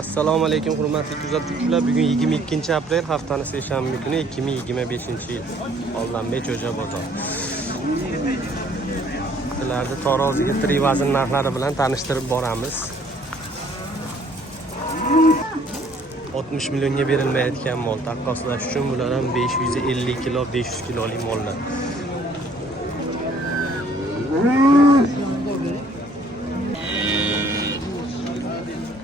Assalomu alaykum hurmatli kuzatuvchilar. Bugun 22 aprel, haftaning seshanba kuni 2025-yil. Ollanbey Jo'ja bozor. Sizlarni taroziga tirik vazn narxlari bilan tanishtirib boramiz. 60 millionga berilmayotgan mol taqqoslash uchun bular ham 550 kilo, 500 kilolik mollar.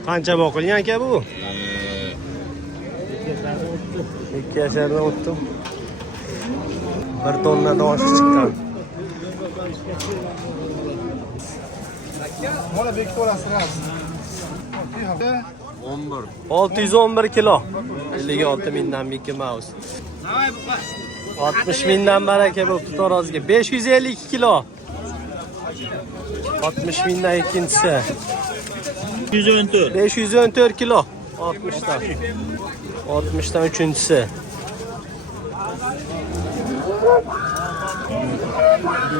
Qancha boqilgan aka bu? 2 yashardan o'tdi. 1 tonnadan oshib chiqqan. Mola bekitib olasiz. 611 kilo. 56 mingdan Mickey Mouse. 60 mingdan baraka bo'libdi taroziga. 552 kilo. 60 mingdan ikkinchisi. 514 kilo. 60'dan. 60'dan üçüncüsü.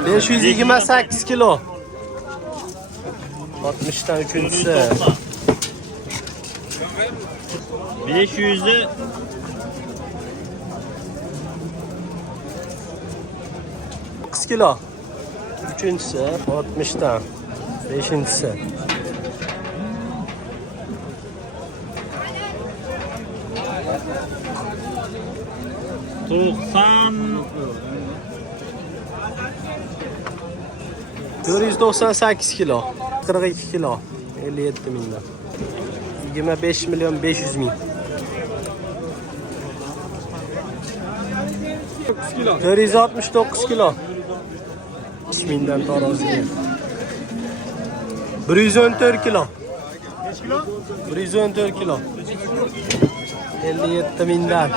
528 kilo. 60'dan üçüncüsü. 500'ü 9 kilo. Üçüncüsü 60'dan. Beşincisi. 498 kilo. 42 kilo. 57 mindən. 25 milyon 500 min. 469 kilo. 5 mindən taroziga. 114 kilo. 114 kilo. 57 mindən.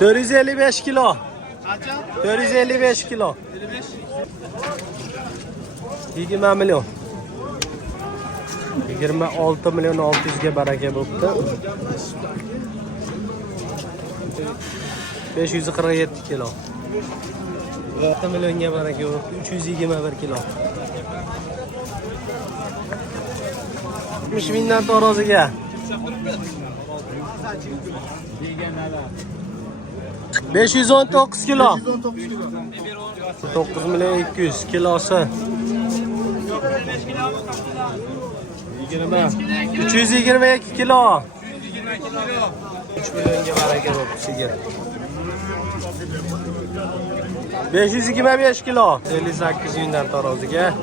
455 kilo. 455 kilo. 20 milyon. 26 milyon 600'ge baraka bo'libdi. 547 kilo. 6 milyonga baraka bo'libdi. 321 kilo. 60 mingdan taroziga. 519 kilo. 9 milyon 200 kilosu. 322 kilo. 3 milyonga baraka bo'libdi sigir. 525 kilo. 58 mingdan taroziga.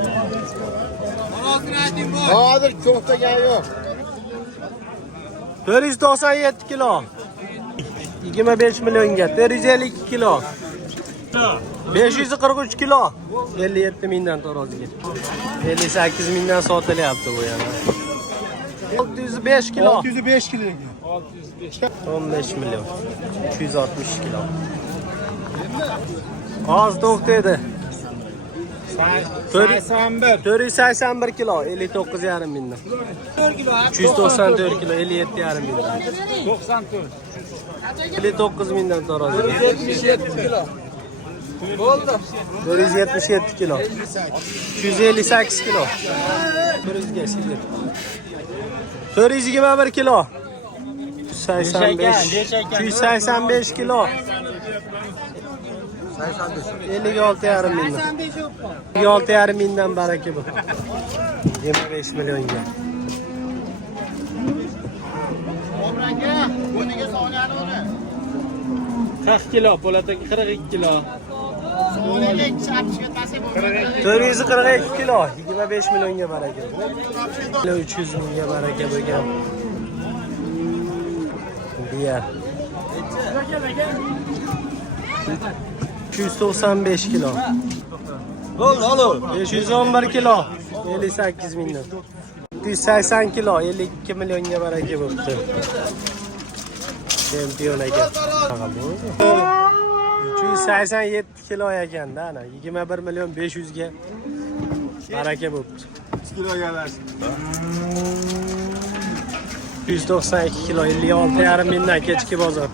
Hozir cho'xtaga yo'q. 497 kilo. 25 milyonga. 452 kilo. 543 kilo. 57 mingdan taroziga. 58 mingdan sotilyapti bu yana. 605 kilo. 605 kilo. 15 milyon. 260 kilo. Az to'xtaydi. 481 kilo. 59,5 mingdan. 394 kilo. 57,5 mingdan. 59 mingdan taroziga. 77 kilo. Bo'ldi. 477 kilo. 258 kilo. 421 kilo. 285 kilo. 56,5 mingdan. 56,5 mingdan baraka bu. 25 milyonga. Buniga so'nadi uni. 40 kilo, Po'lat aka 42 kilo. 442 kilo. 25 milyonga baraka. 300 mingga baraka bo'lgan. Biya. 295 kilo. Ol. 511 kilo. 58 mingdan. 180 kilo. 52 milyonga baraka bo'libdi. Chempion aka. 387 kilo ekanda ana 21 milyon 500 ga baraka bo'libdi. 2 kilo galarsiz. 192 kilo 56,5 mingdan kechki bozor.